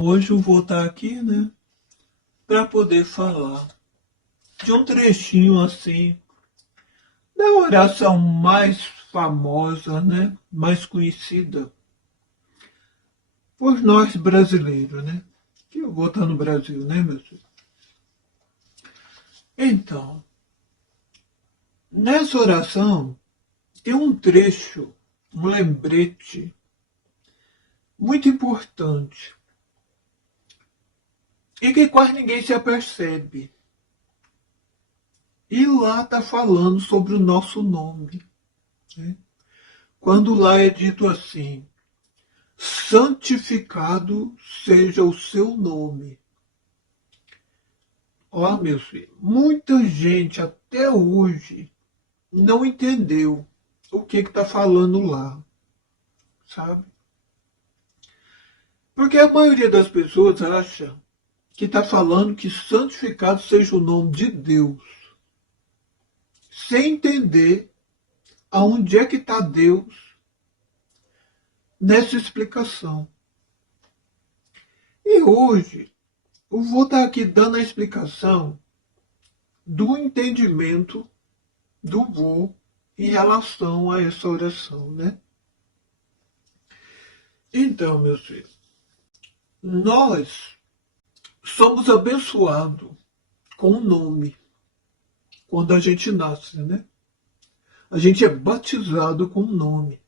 Hoje eu vou estar aqui, né, para poder falar de um trechinho assim da oração mais famosa, né, mais conhecida por nós brasileiros, né? Que eu vou estar no Brasil, né, meu filho? Então, nessa oração tem um trecho, um lembrete muito importante e que quase ninguém se apercebe. E lá está falando sobre o nosso nome, né? Quando lá é dito assim: santificado seja o seu nome. Ó, meus filhos, muita gente até hoje não entendeu o que está falando lá, sabe? Porque a maioria das pessoas acha que está falando que santificado seja o nome de Deus, sem entender aonde é que está Deus nessa explicação. E hoje eu vou estar aqui dando a explicação do entendimento do vô em relação a essa oração, né? Então, meus filhos, nós somos abençoados com o nome quando a gente nasce, né? A gente é batizado com o nome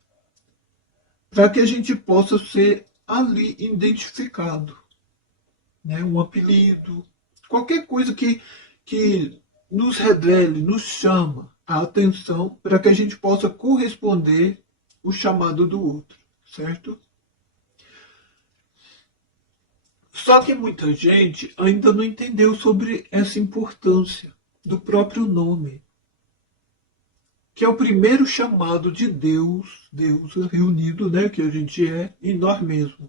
para que a gente possa ser ali identificado, né? Um apelido, qualquer coisa que nos revele, nos chama a atenção para que a gente possa corresponder o chamado do outro, certo? Só que muita gente ainda não entendeu sobre essa importância do próprio nome, que é o primeiro chamado de Deus, Deus reunido, né, que a gente é, em nós mesmos.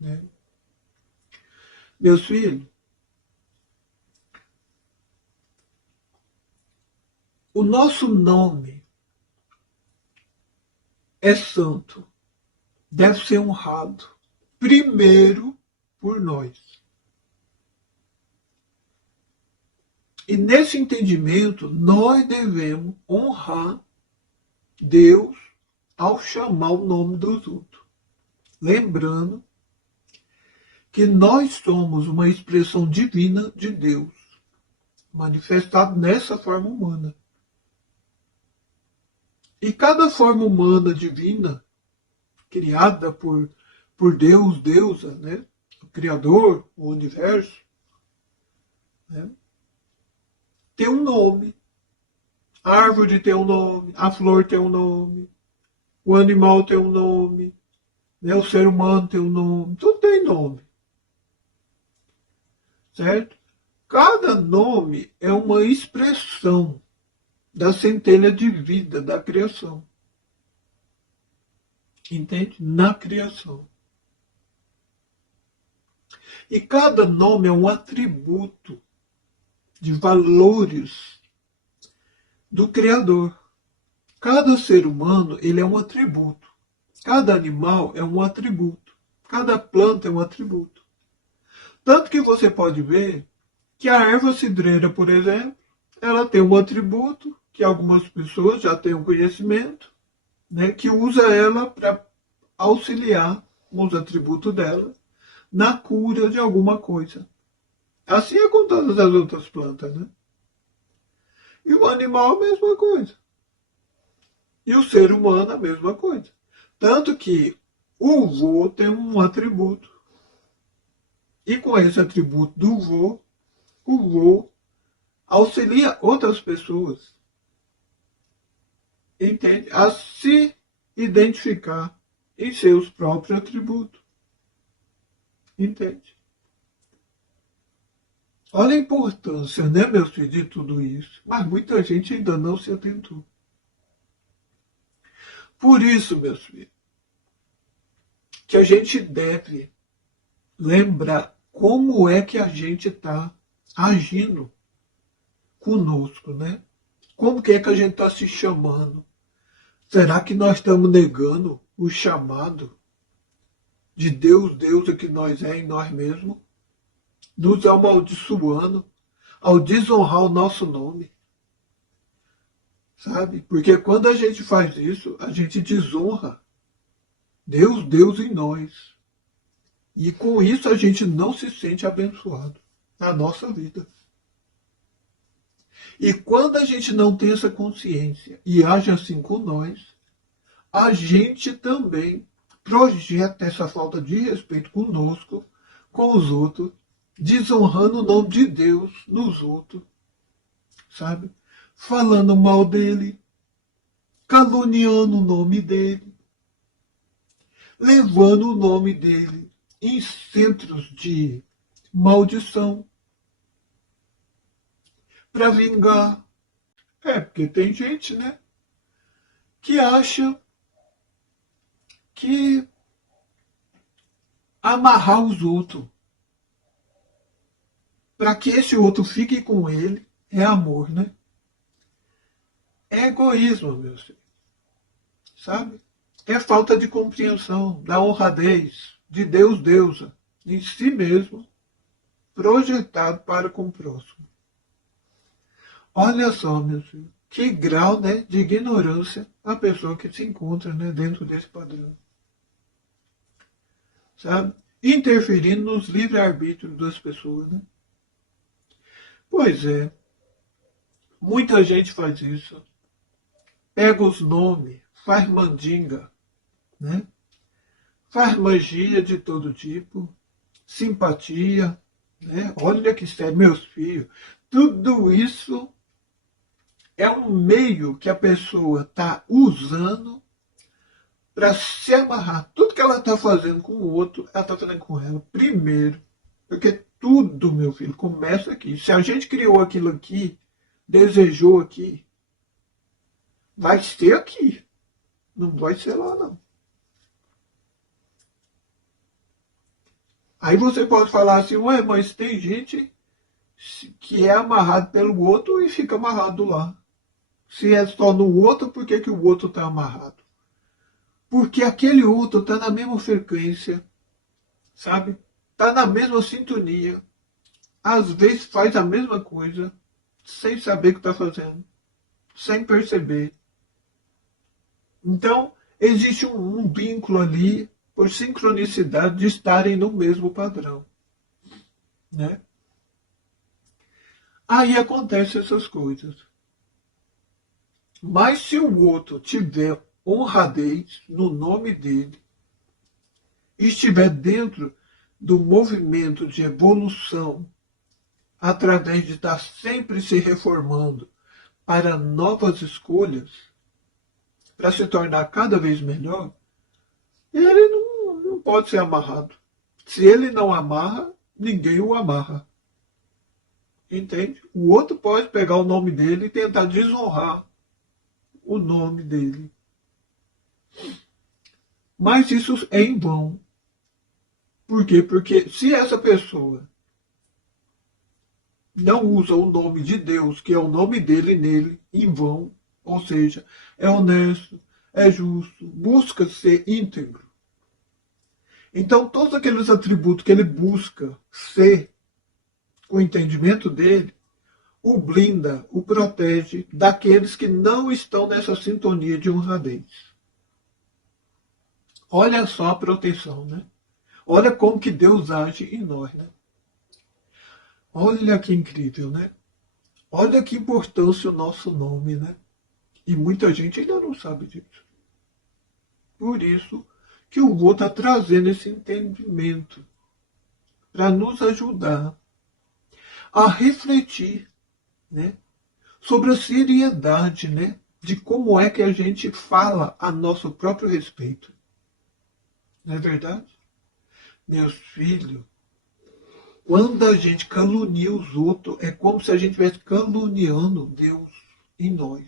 Né? Meus filhos, o nosso nome é santo, deve ser honrado, primeiro por nós. E nesse entendimento, nós devemos honrar Deus ao chamar o nome dos outros. Lembrando que nós somos uma expressão divina de Deus, manifestado nessa forma humana. E cada forma humana divina, criada por Deus, deusa, né? O Criador, o universo, né? Tem um nome. A árvore tem um nome, a flor tem um nome, o animal tem um nome, né? O ser humano tem um nome, tudo tem nome. Certo? Cada nome é uma expressão da centelha de vida da criação. Entende? Na criação. E cada nome é um atributo de valores do Criador. Cada ser humano, ele é um atributo. Cada animal é um atributo. Cada planta é um atributo. Tanto que você pode ver que a erva cidreira, por exemplo, ela tem um atributo que algumas pessoas já têm um conhecimento, né, que usa ela para auxiliar os atributos dela na cura de alguma coisa. Assim é com todas as outras plantas, né? E o animal a mesma coisa. E o ser humano a mesma coisa. Tanto que o vô tem um atributo. E com esse atributo do vô, o vô auxilia outras pessoas, entende? A se identificar em seus próprios atributos. Entende? Olha a importância, né, meus filhos, de tudo isso. Mas muita gente ainda não se atentou. Por isso, meus filhos, que a gente deve lembrar como é que a gente está agindo conosco, né? Como que é que a gente está se chamando? Será que nós estamos negando o chamado de Deus, deusa que nós é em nós mesmos, nos amaldiçoando ao desonrar o nosso nome, sabe? Porque quando a gente faz isso, a gente desonra Deus, Deus em nós. E com isso a gente não se sente abençoado na nossa vida. E quando a gente não tem essa consciência e age assim com nós, a gente também projeta essa falta de respeito conosco, com os outros, desonrando o nome de Deus nos outros, sabe? Falando mal dele, caluniando o nome dele, levando o nome dele em centros de maldição para vingar. Porque tem gente, né, que acha que amarrar os outros para que esse outro fique com ele é amor, né? É egoísmo, meu filho, sabe? É falta de compreensão da honradez de Deus, deusa, em si mesmo, projetado para com o próximo. Olha só, meu filho, que grau, né, de ignorância a pessoa que se encontra, né, dentro desse padrão. Sabe? Interferindo nos livre-arbítrios das pessoas, né? Pois é, muita gente faz isso. Pega os nomes, faz mandinga, né? Faz magia de todo tipo, simpatia, né? Olha que sério, meus filhos. Tudo isso é um meio que a pessoa está usando para se amarrar. Tudo que ela está fazendo com o outro, ela está fazendo com ela primeiro. Porque tudo, meu filho, começa aqui. Se a gente criou aquilo aqui, desejou aqui, vai ser aqui. Não vai ser lá, não. Aí você pode falar assim, ué, mas tem gente que é amarrado pelo outro e fica amarrado lá. Se é só no outro, por que, que o outro está amarrado? Porque aquele outro está na mesma frequência, sabe? Está na mesma sintonia. Às vezes faz a mesma coisa, sem saber o que está fazendo, sem perceber. Então, existe um vínculo ali, por sincronicidade, de estarem no mesmo padrão, né? Aí acontecem essas coisas. Mas se o outro tiver honradez no nome dele, e estiver dentro do movimento de evolução, através de estar sempre se reformando para novas escolhas, para se tornar cada vez melhor, ele não pode ser amarrado. Se ele não amarra, ninguém o amarra. Entende? O outro pode pegar o nome dele e tentar desonrar o nome dele. Mas isso é em vão. Por quê? Porque se essa pessoa não usa o nome de Deus, que é o nome dele nele, em vão, ou seja, é honesto, é justo, busca ser íntegro. Então, todos aqueles atributos que ele busca ser com o entendimento dele, o blinda, o protege daqueles que não estão nessa sintonia de honradez. Olha só a proteção, né? Olha como que Deus age em nós, né? Olha que incrível, né? Olha que importância o nosso nome, né? E muita gente ainda não sabe disso. Por isso que eu vou estar trazendo esse entendimento para nos ajudar a refletir, né, sobre a seriedade, né, de como é que a gente fala a nosso próprio respeito. Não é verdade? Meus filhos, quando a gente calunia os outros, é como se a gente estivesse caluniando Deus em nós.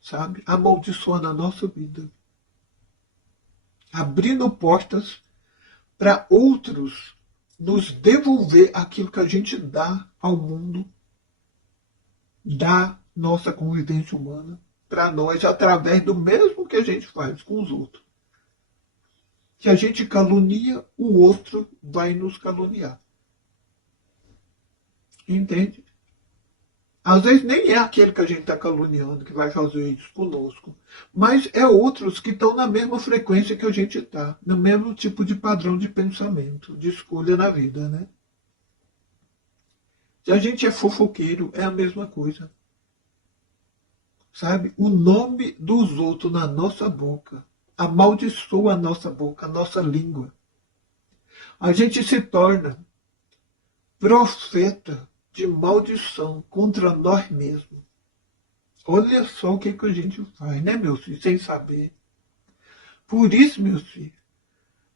Sabe? Amaldiçoando a nossa vida. Abrindo portas para outros nos devolver aquilo que a gente dá ao mundo, da nossa convivência humana, para nós, através do mesmo que a gente faz com os outros. que a gente calunia, o outro vai nos caluniar. Entende? Às vezes nem é aquele que a gente está caluniando que vai fazer isso conosco, mas é outros que estão na mesma frequência que a gente está, no mesmo tipo de padrão de pensamento, de escolha na vida, né? Se a gente é fofoqueiro, é a mesma coisa. Sabe? O nome dos outros na nossa boca amaldiçoa a nossa boca, a nossa língua. A gente se torna profeta de maldição contra nós mesmos. Olha só o que a gente faz, né, meus filhos, sem saber. Por isso, meus filhos,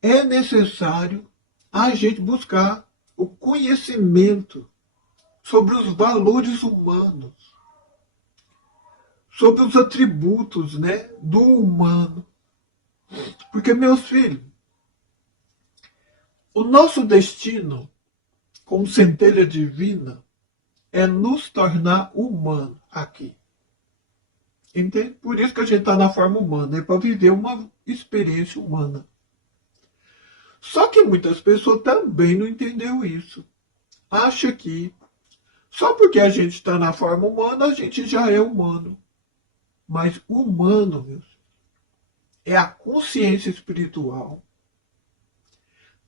é necessário a gente buscar o conhecimento sobre os valores humanos, sobre os atributos, né, do humano. Porque, meus filhos, o nosso destino, como centelha divina, é nos tornar humano aqui. Entende? Por isso que a gente está na forma humana, é para viver uma experiência humana. Só que muitas pessoas também não entenderam isso. Acha que só porque a gente está na forma humana, a gente já é humano. Mas humano, meus, é a consciência espiritual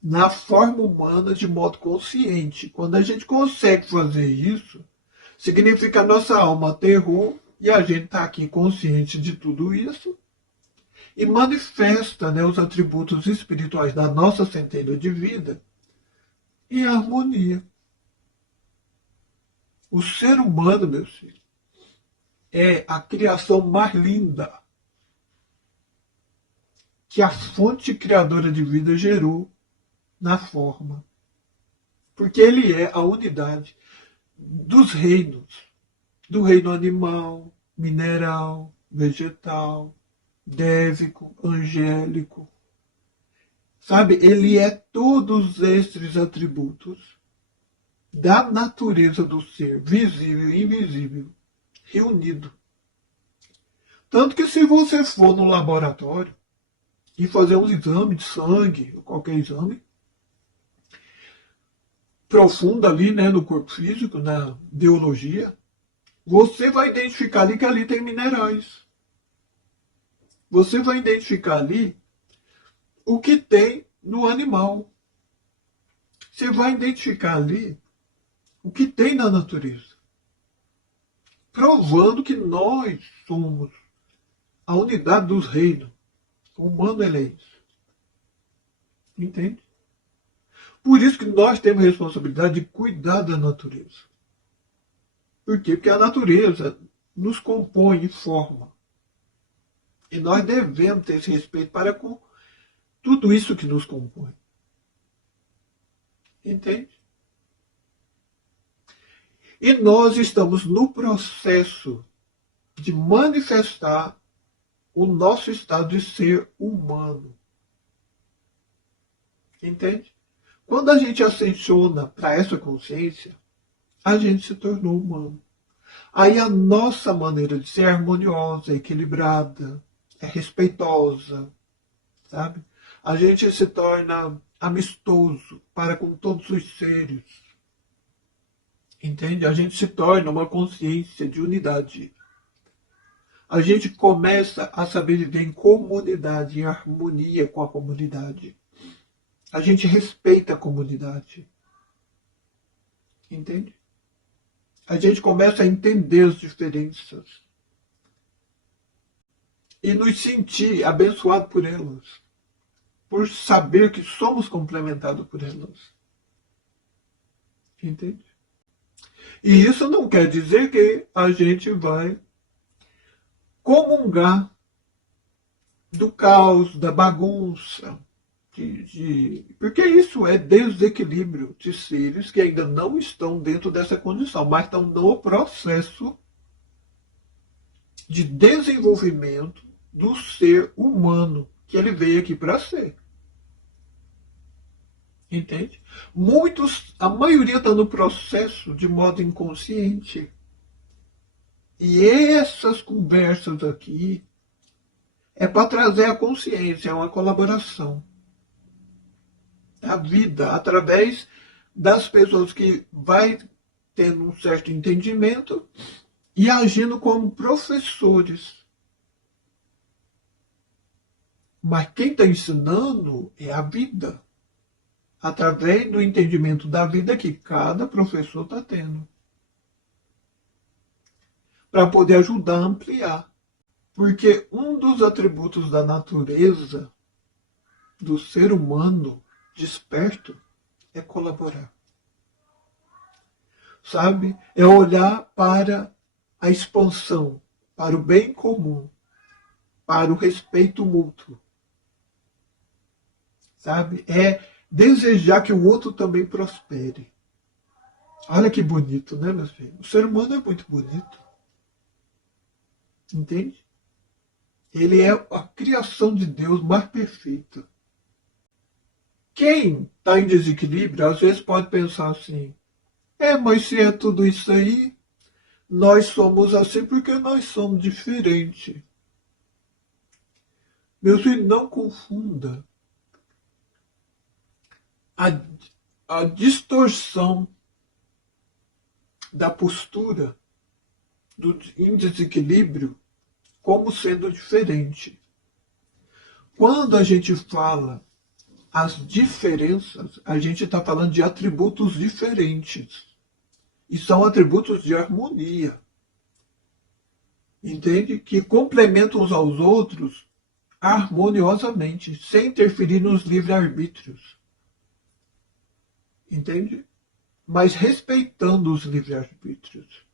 na forma humana de modo consciente. Quando a gente consegue fazer isso, significa que a nossa alma aterrou e a gente está aqui consciente de tudo isso e manifesta, né, os atributos espirituais da nossa centelha de vida em harmonia. O ser humano, meus filhos, é a criação mais linda que a fonte criadora de vida gerou na forma. Porque ele é a unidade dos reinos. Do reino animal, mineral, vegetal, dévico, angélico. Sabe, ele é todos esses atributos da natureza do ser, visível e invisível, reunido. Tanto que se você for no laboratório e fazer um exame de sangue, ou qualquer exame, profundo ali, né, no corpo físico, na biologia, você vai identificar ali que ali tem minerais. Você vai identificar ali o que tem no animal. Você vai identificar ali o que tem na natureza. Provando que nós somos a unidade dos reinos. O humano ele é isso. Entende? Por isso que nós temos a responsabilidade de cuidar da natureza. Por quê? Porque a natureza nos compõe e forma. E nós devemos ter esse respeito para com tudo isso que nos compõe. Entende? E nós estamos no processo de manifestar o nosso estado de ser humano. Entende? Quando a gente ascensiona para essa consciência, a gente se tornou humano. Aí a nossa maneira de ser é harmoniosa, é equilibrada, é respeitosa, sabe? A gente se torna amistoso para com todos os seres. Entende? A gente se torna uma consciência de unidade. A gente começa a saber viver em comunidade, em harmonia com a comunidade. A gente respeita a comunidade. Entende? A gente começa a entender as diferenças. E nos sentir abençoados por elas. Por saber que somos complementados por elas. Entende? E isso não quer dizer que a gente vai comungar do caos, da bagunça, porque isso é desequilíbrio de seres que ainda não estão dentro dessa condição, mas estão no processo de desenvolvimento do ser humano que ele veio aqui para ser. Entende? A maioria está no processo de modo inconsciente. E essas conversas aqui é para trazer a consciência, é uma colaboração. a vida através das pessoas que vai tendo um certo entendimento e agindo como professores. Mas quem está ensinando é a vida, através do entendimento da vida que cada professor está tendo, para poder ajudar a ampliar. Porque um dos atributos da natureza do ser humano desperto é colaborar. Sabe? É olhar para a expansão, para o bem comum, para o respeito mútuo. Sabe? É desejar que o outro também prospere. Olha que bonito, né, meus filhos? O ser humano é muito bonito. Entende? Ele é a criação de Deus mais perfeita. Quem está em desequilíbrio, às vezes pode pensar assim, mas se é tudo isso aí, nós somos assim porque nós somos diferentes. Meu filho, não confunda a distorção da postura em desequilíbrio como sendo diferente. Quando a gente fala as diferenças, a gente está falando de atributos diferentes. E são atributos de harmonia. Entende? Que complementam uns aos outros harmoniosamente, sem interferir nos livre-arbítrios. Entende? Mas respeitando os livre-arbítrios.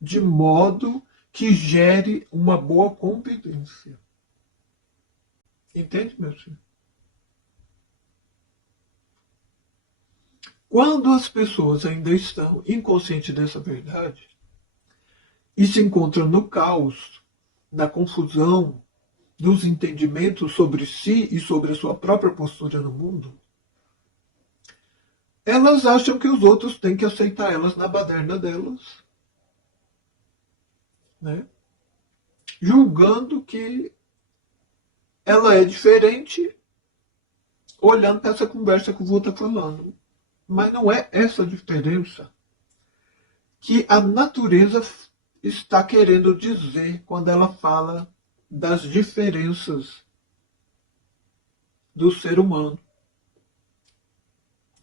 De modo que gere uma boa convivência. Entende, meu filho? Quando as pessoas ainda estão inconscientes dessa verdade e se encontram no caos, na confusão, dos entendimentos sobre si e sobre a sua própria postura no mundo, elas acham que os outros têm que aceitar elas na baderna delas, né? Julgando que ela é diferente, olhando para essa conversa que o vô está falando. Mas não é essa diferença que a natureza está querendo dizer quando ela fala das diferenças do ser humano,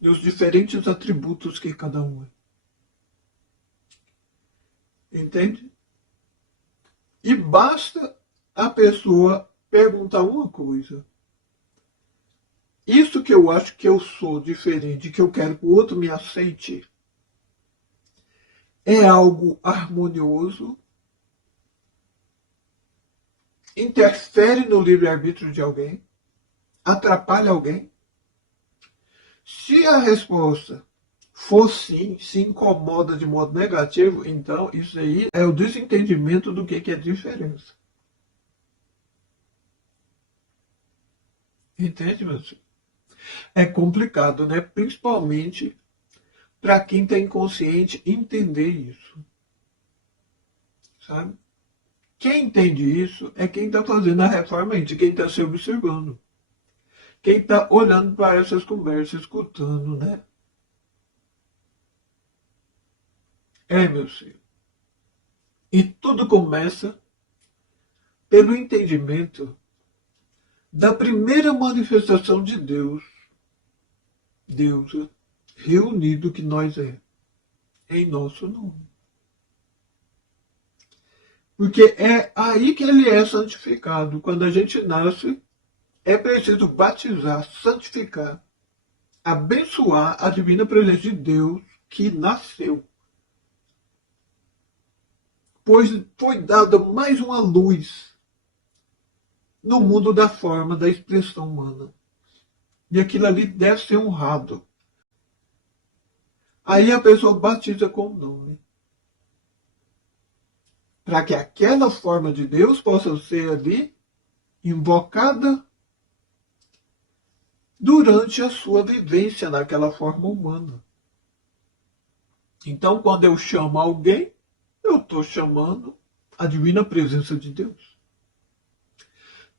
dos diferentes atributos que cada um é. Entende? E basta a pessoa perguntar uma coisa. Isso que eu acho que eu sou diferente, que eu quero que o outro me aceite, é algo harmonioso? Interfere no livre-arbítrio de alguém? Atrapalha alguém? Se a resposta for sim, se incomoda de modo negativo, então isso aí é o desentendimento do que é diferença. Entende, meu senhor? É complicado, né? Principalmente para quem está inconsciente entender isso. Sabe? Quem entende isso é quem está fazendo a reforma íntima, quem está se observando. Quem está olhando para essas conversas, escutando, né? Meu filho. E tudo começa pelo entendimento da primeira manifestação de Deus. Deus reunido que nós é, em nosso nome. Porque é aí que ele é santificado. Quando a gente nasce, é preciso batizar, santificar, abençoar a divina presença de Deus que nasceu. Pois foi dada mais uma luz no mundo da forma, da expressão humana. E aquilo ali deve ser honrado. Aí a pessoa batiza com o nome. Para que aquela forma de Deus possa ser ali invocada durante a sua vivência naquela forma humana. Então, quando eu chamo alguém, eu estou chamando a divina presença de Deus.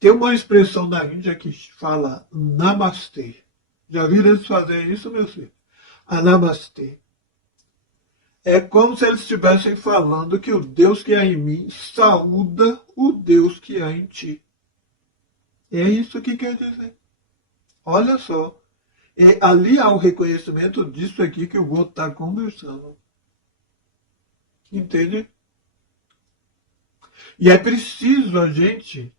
Tem uma expressão na Índia que fala namastê. Já viram eles fazerem isso, meu filho? A namastê. É como se eles estivessem falando que o Deus que há em mim saúda o Deus que há em ti. É isso que quer dizer. Olha só. E ali há o reconhecimento disso aqui que eu vou estar conversando. Entende? E é preciso a gente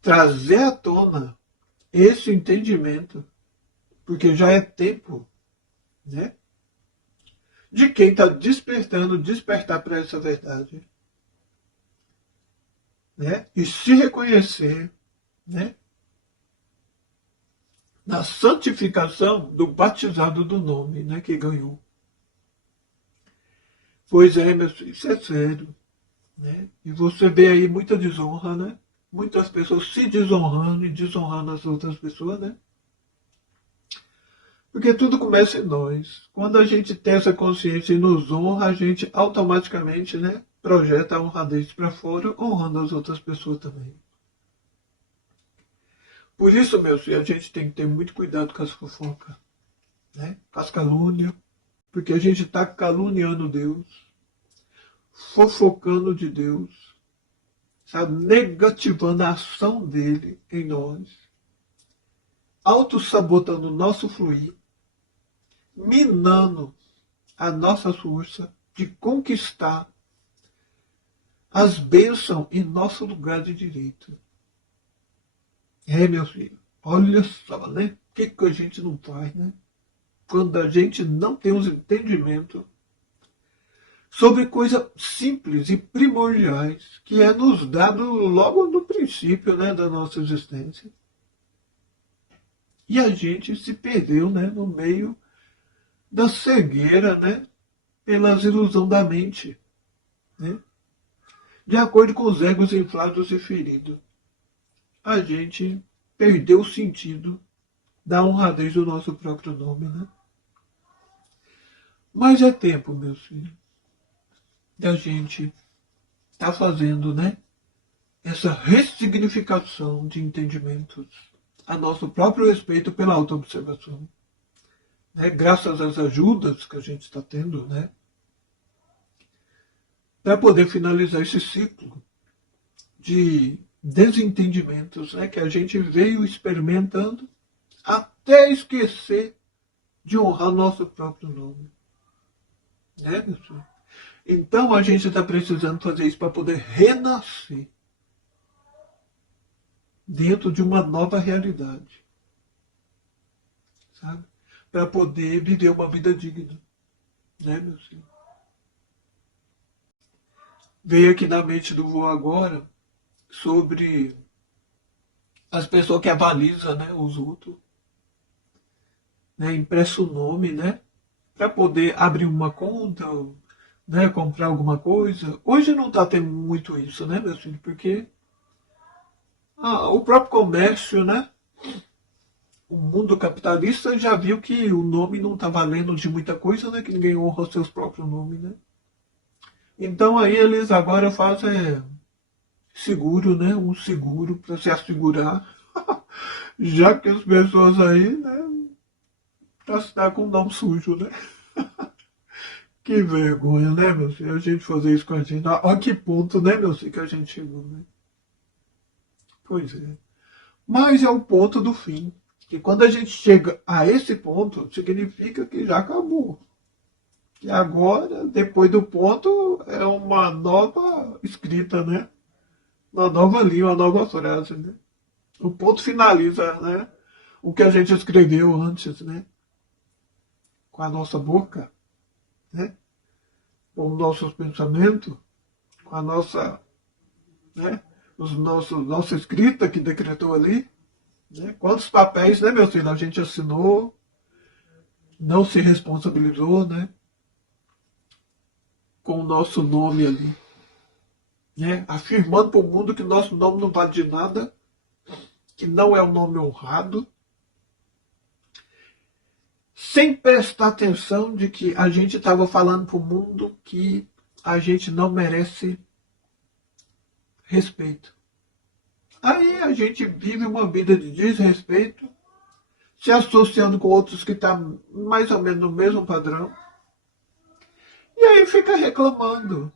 trazer à tona esse entendimento, porque já é tempo, né, de quem está despertando, despertar para essa verdade, né, e se reconhecer, né, na santificação do batizado do nome, né, que ganhou. Pois é, meu filho, isso é sério, né? E você vê aí muita desonra, né? Muitas pessoas se desonrando e desonrando as outras pessoas, né? Porque tudo começa em nós. Quando a gente tem essa consciência e nos honra, a gente automaticamente, né, projeta a honradez para fora, honrando as outras pessoas também. Por isso, meus filhos, a gente tem que ter muito cuidado com as fofocas, né? Com as calúnias, porque a gente está caluniando Deus, fofocando de Deus, sabe? Negativando a ação dele em nós, autossabotando o nosso fluir, minando a nossa força de conquistar as bênçãos em nosso lugar de direito. É, meu filho, olha só, né? O que a gente não faz, né? Quando a gente não tem os entendimentos sobre coisas simples e primordiais que é nos dado logo no princípio, né, da nossa existência. E a gente se perdeu, né, no meio da cegueira, né, pelas ilusões da mente, né? De acordo com os egos inflados e feridos, a gente perdeu o sentido da honradez do nosso próprio nome, né? Mas é tempo, meus filhos, da gente tá fazendo, né, essa ressignificação de entendimentos a nosso próprio respeito pela autoobservação, né? Graças às ajudas que a gente está tendo, né, para poder finalizar esse ciclo de desentendimentos, né, que a gente veio experimentando até esquecer de honrar nosso próprio nome. Né, meu senhor? Então a gente está precisando fazer isso para poder renascer dentro de uma nova realidade, sabe? Para poder viver uma vida digna, né, meu senhor? Veio aqui na mente do vô agora sobre as pessoas que avalizam, né, os outros, né, impressa o nome, né, para poder abrir uma conta, né, comprar alguma coisa. Hoje não está tendo muito isso, né, meu filho, porque o próprio comércio, né, o mundo capitalista já viu que o nome não está valendo de muita coisa, né, que ninguém honra os seus próprios nomes, né. Então aí eles agora fazem seguro, né, um seguro para se assegurar, já que as pessoas aí, né, já está com o nome sujo, né. Que vergonha, né, meu filho? A gente fazer isso com a gente. Olha que ponto, né, meu filho, que a gente chegou, né? Pois é. Mas é o ponto do fim. Que quando a gente chega a esse ponto, significa que já acabou. E agora, depois do ponto, é uma nova escrita, né? Uma nova linha, uma nova frase, né? O ponto finaliza, né, o que a gente escreveu antes, né? Com a nossa boca, né? Com os nossos pensamentos, com a nossa, né? Nossa escrita que decretou ali, né? Quantos papéis, né, meu filho, a gente assinou, não se responsabilizou, né? Com o nosso nome ali, né? Afirmando para o mundo que nosso nome não vale de nada, que não é um nome honrado, sem prestar atenção de que a gente estava falando para o mundo que a gente não merece respeito. Aí a gente vive uma vida de desrespeito, se associando com outros que estão mais ou menos no mesmo padrão. E aí fica reclamando.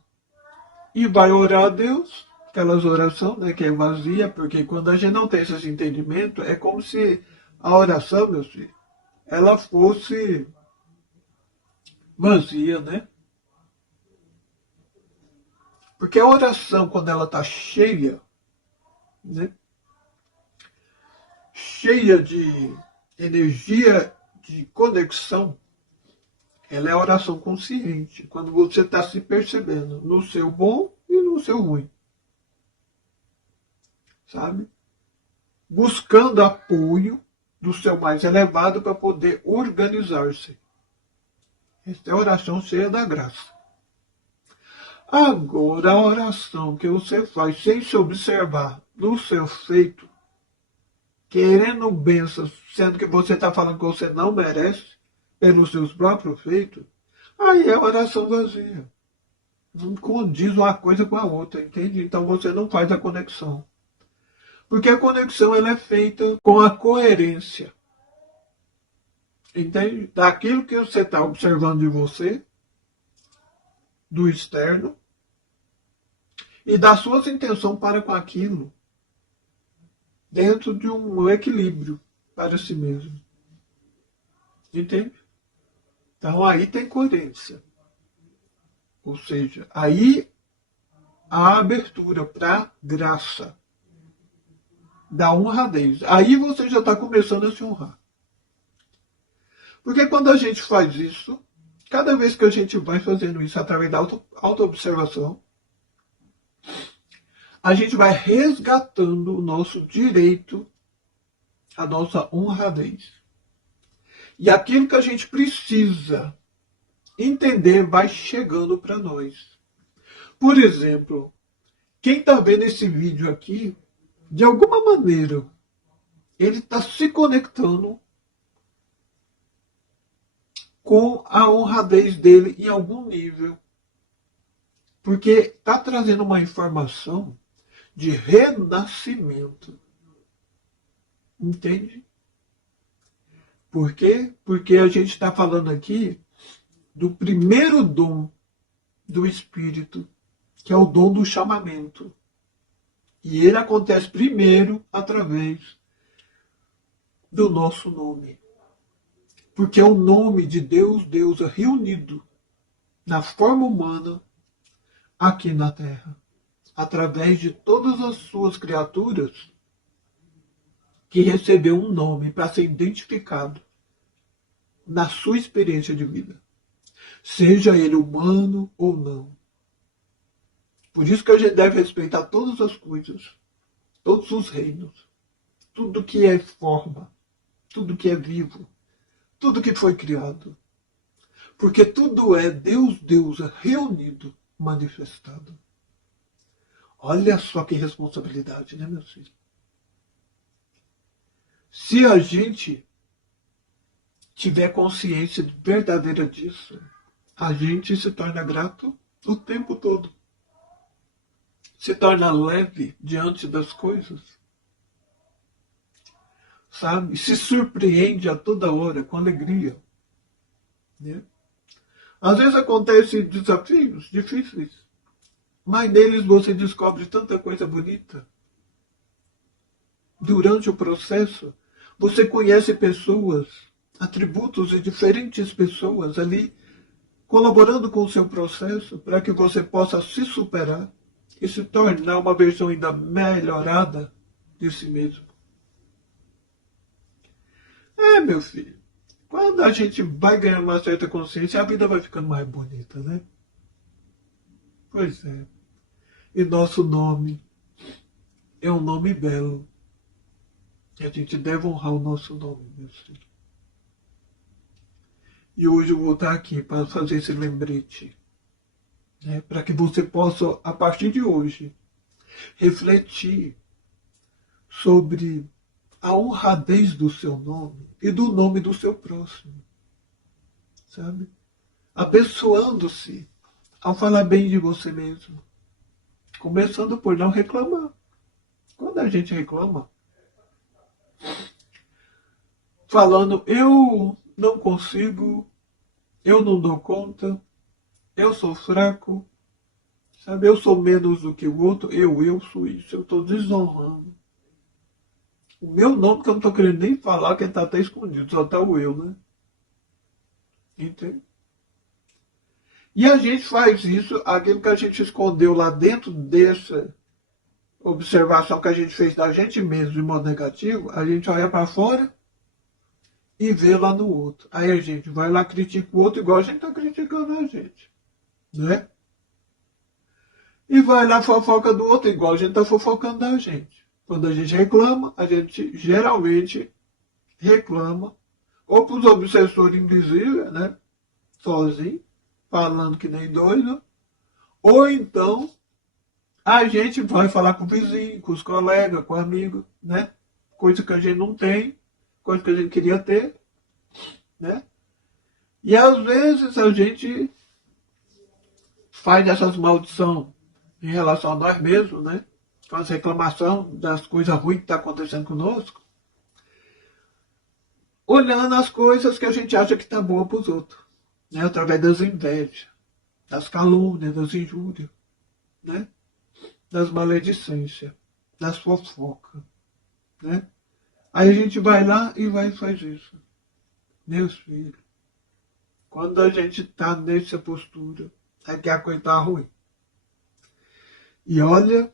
E vai orar a Deus, aquelas orações, né, que é vazia, porque quando a gente não tem esse entendimento, é como se a oração, meu filho, ela fosse vazia, né? Porque a oração, quando ela está cheia, né, cheia de energia de conexão, ela é a oração consciente, quando você está se percebendo no seu bom e no seu ruim, sabe? Buscando apoio do seu mais elevado para poder organizar-se. Esta é a oração cheia da graça. Agora, a oração que você faz sem se observar no seu feito, querendo bênçãos, sendo que você está falando que você não merece, pelos seus próprios feitos, aí é oração vazia. Não condiz uma coisa com a outra, entende? Então você não faz a conexão. Porque a conexão ela é feita com a coerência. Entende? Daquilo que você está observando de você, do externo, e das suas intenções para com aquilo, dentro de um equilíbrio para si mesmo. Entende? Então aí tem coerência. Ou seja, aí há abertura para graça, da honradez. Aí você já está começando a se honrar. Porque quando a gente faz isso, cada vez que a gente vai fazendo isso através da auto-observação, a gente vai resgatando o nosso direito, a nossa honradez. E aquilo que a gente precisa entender vai chegando para nós. Por exemplo, quem está vendo esse vídeo aqui, de alguma maneira, ele está se conectando com a honradez dele em algum nível. Porque está trazendo uma informação de renascimento. Entende? Por quê? Porque a gente está falando aqui do primeiro dom do Espírito, que é o dom do chamamento. E ele acontece primeiro através do nosso nome. Porque é o nome de Deus, Deus reunido na forma humana aqui na Terra, através de todas as suas criaturas que recebeu um nome para ser identificado na sua experiência de vida, seja ele humano ou não. Por isso que a gente deve respeitar todas as coisas, todos os reinos, tudo que é forma, tudo que é vivo, tudo que foi criado. Porque tudo é Deus, Deus reunido, manifestado. Olha só que responsabilidade, né, meu filho? Se a gente tiver consciência verdadeira disso, a gente se torna grato o tempo todo. Se torna leve diante das coisas. Sabe? Se surpreende a toda hora com alegria. Né? Às vezes acontecem desafios difíceis, mas neles você descobre tanta coisa bonita. Durante o processo, você conhece pessoas, atributos de diferentes pessoas ali, colaborando com o seu processo para que você possa se superar e se tornar uma versão ainda melhorada de si mesmo. Meu filho, quando a gente vai ganhando uma certa consciência, a vida vai ficando mais bonita, né? Pois é. E nosso nome é um nome belo. E a gente deve honrar o nosso nome, meu filho. E hoje eu vou estar aqui para fazer esse lembrete, né? Para que você possa, a partir de hoje, refletir sobre a honradez do seu nome e do nome do seu próximo, sabe? Abençoando-se ao falar bem de você mesmo, começando por não reclamar. Quando a gente reclama, falando, eu não consigo, eu não dou conta, eu sou fraco, sabe, eu sou menos do que o outro, eu sou isso, eu estou desonrando. O meu nome que eu não estou querendo nem falar, que está até escondido, só está o eu, né? Entende? E a gente faz isso, aquilo que a gente escondeu lá dentro dessa observação que a gente fez da gente mesmo de modo negativo, a gente olha para fora e vê lá no outro. Aí a gente vai lá, critica o outro igual a gente está criticando a gente, né? E vai lá fofoca do outro igual a gente está fofocando da gente. Quando a gente reclama, a gente geralmente reclama ou para os obsessores invisíveis, né? Sozinho, falando que nem doido, ou então a gente vai falar com o vizinho, com os colegas, com o amigo, né? Coisa que a gente não tem, coisa que a gente queria ter, né? E às vezes a gente faz essas maldições em relação a nós mesmos, né? Com as reclamações das coisas ruins que estão acontecendo conosco, olhando as coisas que a gente acha que está boa para os outros, né? Através das invejas, das calúnias, das injúrias, né? Das maledicências, das fofocas, né? Aí a gente vai lá e vai e faz isso. Meus filhos, quando a gente está nessa postura, é que a coisa está ruim. E olha,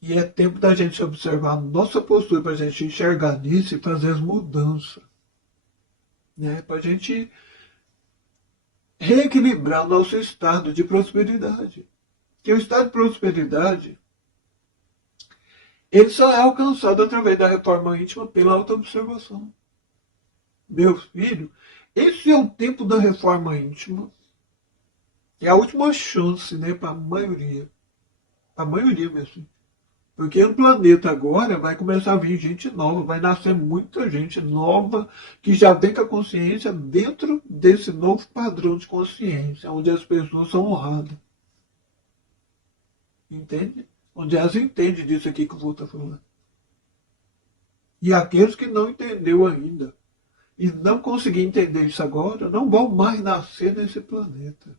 e é tempo da gente observar a nossa postura, para a gente enxergar nisso e fazer as mudanças, né? Para a gente reequilibrar o nosso estado de prosperidade. Que o estado de prosperidade, ele só é alcançado através da reforma íntima pela autoobservação. Meu filho, esse é o tempo da reforma íntima. É a última chance, né, para a maioria. Para a maioria, meu filho. Porque no planeta agora vai começar a vir gente nova, vai nascer muita gente nova que já vem com a consciência dentro desse novo padrão de consciência, onde as pessoas são honradas. Entende? Onde elas entendem disso aqui que eu vou estar falando. E aqueles que não entenderam ainda e não conseguiram entender isso agora, não vão mais nascer nesse planeta.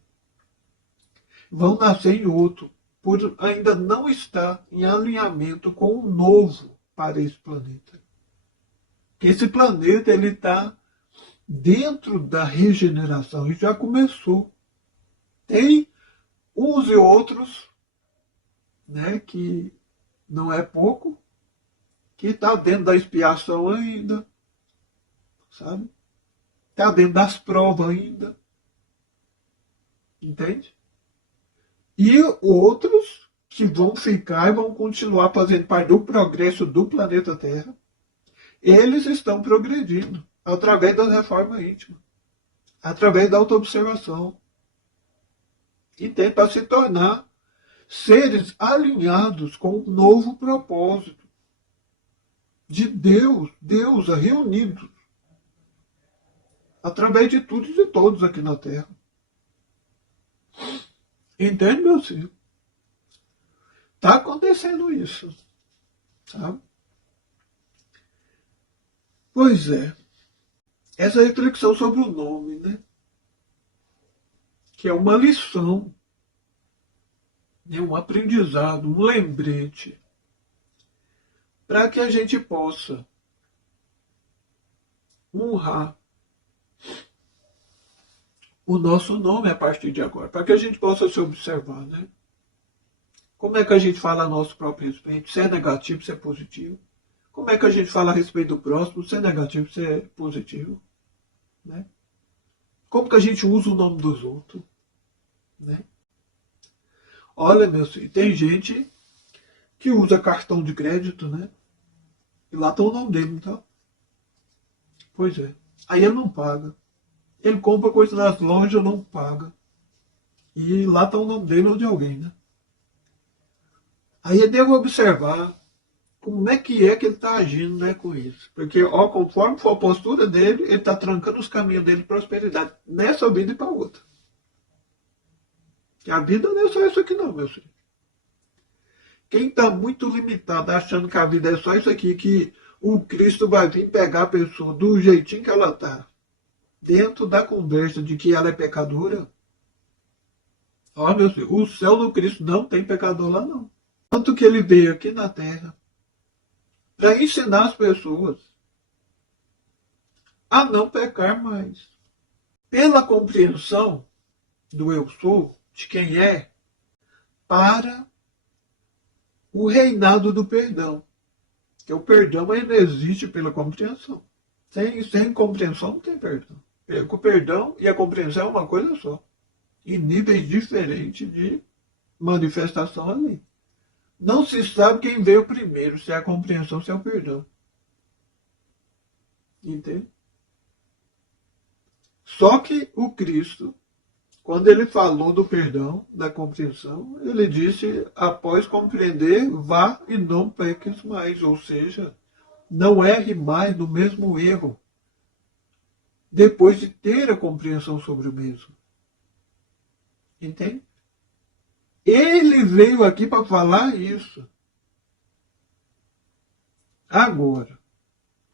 Vão nascer em outro, por ainda não estar em alinhamento com o novo para esse planeta. Que esse planeta ele está dentro da regeneração e já começou. Tem uns e outros, né, que não é pouco, que está dentro da expiação ainda, sabe? Está dentro das provas ainda, entende? E outros que vão ficar e vão continuar fazendo parte do progresso do planeta Terra, eles estão progredindo através da reforma íntima, através da autoobservação. Entende? Para se tornar seres alinhados com um novo propósito de Deus, deusa, reunidos através de tudo e de todos aqui na Terra. Entende, meu filho? Está acontecendo isso, sabe? Pois é. Essa reflexão sobre o nome, né? Que é uma lição, né? Um aprendizado, um lembrete, para que a gente possa honrar o nosso nome a partir de agora, para que a gente possa se observar, né? Como é que a gente fala a nosso próprio respeito, se é negativo, se é positivo. Como é que a gente fala a respeito do próximo, se é negativo, se é positivo, né? Como que a gente usa o nome dos outros, né? Olha, meu filho, tem gente que usa cartão de crédito, né? E lá está o nome dele, então. Pois é. Aí ele não paga. Ele compra coisa nas lojas, não paga. E lá está o nome dele ou de alguém, né? Aí eu devo observar como é que ele está agindo, né, com isso. Porque, ó, conforme for a postura dele, ele está trancando os caminhos dele de prosperidade nessa vida e para outra. E a vida não é só isso aqui não, meu filho. Quem está muito limitado, achando que a vida é só isso aqui, que o Cristo vai vir pegar a pessoa do jeitinho que ela está, dentro da conversa de que ela é pecadora, ó meu filho, o céu do Cristo não tem pecador lá não. Tanto que ele veio aqui na terra para ensinar as pessoas a não pecar mais. Pela compreensão do eu sou, de quem é, para o reinado do perdão. Porque o perdão ele existe pela compreensão. Sem compreensão não tem perdão. O perdão e a compreensão é uma coisa só. Em níveis diferentes de manifestação ali. Não se sabe quem veio primeiro, se é a compreensão ou se é o perdão. Entende? Só que o Cristo, quando ele falou do perdão, da compreensão, ele disse, após compreender, vá e não peques mais. Ou seja, não erre mais no mesmo erro, depois de ter a compreensão sobre o mesmo. Entende? Ele veio aqui para falar isso. Agora,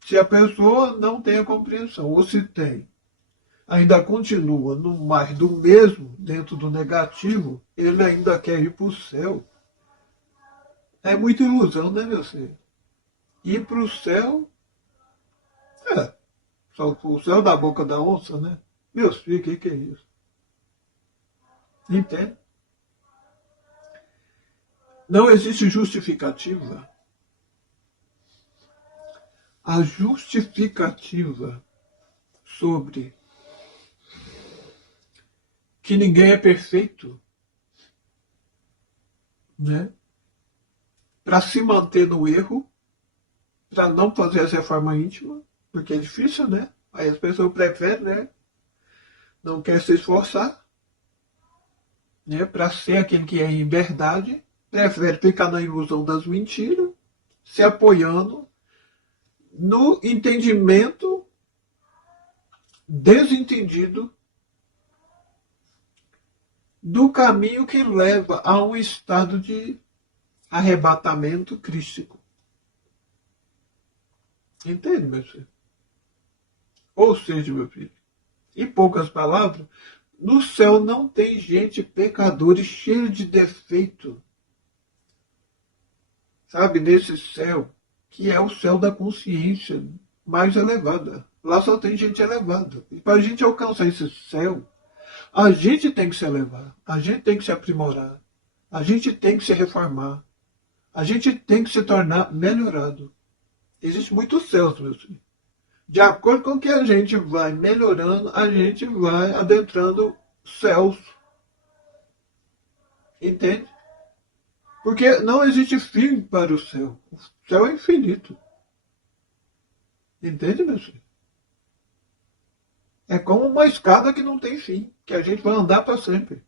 se a pessoa não tem a compreensão, ou se tem, ainda continua no mais do mesmo, dentro do negativo, ele ainda quer ir para o céu. É muita ilusão, né, meu filho? Ir para o céu, só o céu da boca da onça, né? Meus filhos, o que é isso? Entende? Não existe justificativa. A justificativa sobre que ninguém é perfeito, né? Para se manter no erro, para não fazer essa reforma íntima, porque é difícil, né? Aí as pessoas preferem, né? Não quer se esforçar, né? Para ser aquele que é em verdade, prefere ficar na ilusão das mentiras, se apoiando no entendimento desentendido do caminho que leva a um estado de arrebatamento crístico. Entende, meu filho? Ou seja, meu filho, em poucas palavras, no céu não tem gente pecadora e cheia de defeito. Sabe, nesse céu, que é o céu da consciência mais elevada. Lá só tem gente elevada. E para a gente alcançar esse céu, a gente tem que se elevar, a gente tem que se aprimorar, a gente tem que se reformar, a gente tem que se tornar melhorado. Existem muitos céus, meus filhos. De acordo com que a gente vai melhorando, a gente vai adentrando céus. Entende? Porque não existe fim para o céu. O céu é infinito. Entende, meu filho? É como uma escada que não tem fim, que a gente vai andar para sempre.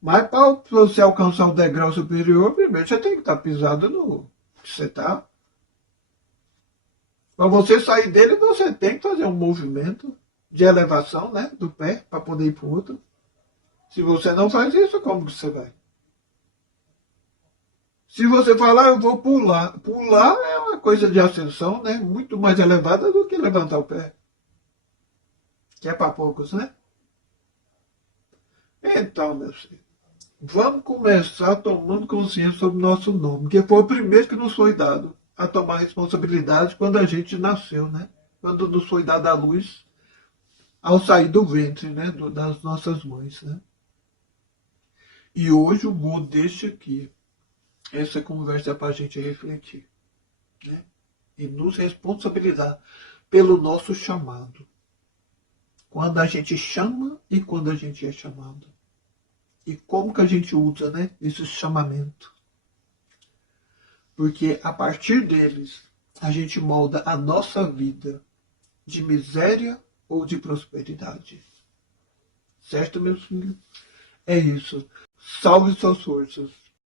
Mas para você alcançar o degrau superior, primeiro você tem que estar pisado no que você está. Para você sair dele, você tem que fazer um movimento de elevação, né, do pé para poder ir para o outro. Se você não faz isso, como que você vai? Se você falar, eu vou pular. Pular é uma coisa de ascensão, né, muito mais elevada do que levantar o pé. Que é para poucos, né? Então, meus filhos, vamos começar tomando consciência sobre o nosso nome, que foi o primeiro que nos foi dado a tomar responsabilidade quando a gente nasceu, né? Quando nos foi dada a luz ao sair do ventre, né? Das nossas mães, né? E hoje o Vô deixa aqui essa conversa para a gente refletir, né? E nos responsabilizar pelo nosso chamado. Quando a gente chama e quando a gente é chamado. E como que a gente usa, né, esse chamamento. Porque a partir deles, a gente molda a nossa vida de miséria ou de prosperidade. Certo, meus filhos? É isso. Salve suas forças.